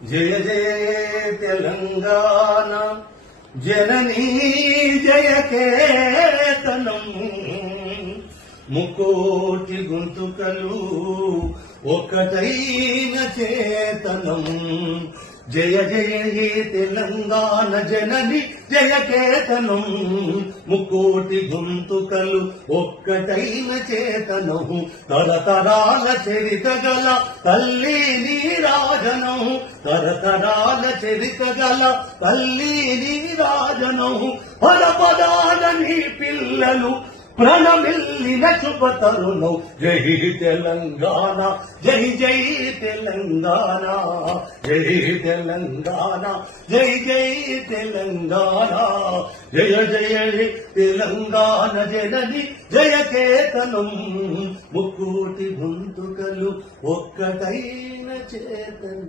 జయ జయ తెలంగాణ జననీ జయ కేతనం ముకోటి గొంతుకలు ఒకటైన చేతనం జయ జయ హే తెలంగాణ జనని జయ కేతనం ముకోటి గొంతుకలు ఒక్కటైన చేతనం తరతరాల చరిత గల తల్లి నీరాజనం తరతరాల చరిత గల తల్లి నీరాజనం పదపదాల నీ పిల్లలు ప్రణమిల్లిన శుభ తరుణం జై తెలంగాణ జై జై తెలంగాణ జై తెలంగాణ జై జై తెలంగాణ జయ జయ తెలంగాణ జనని జయ కేతనం ముక్కోటి గొంతుకలు ఒక్కటైన చేతనం.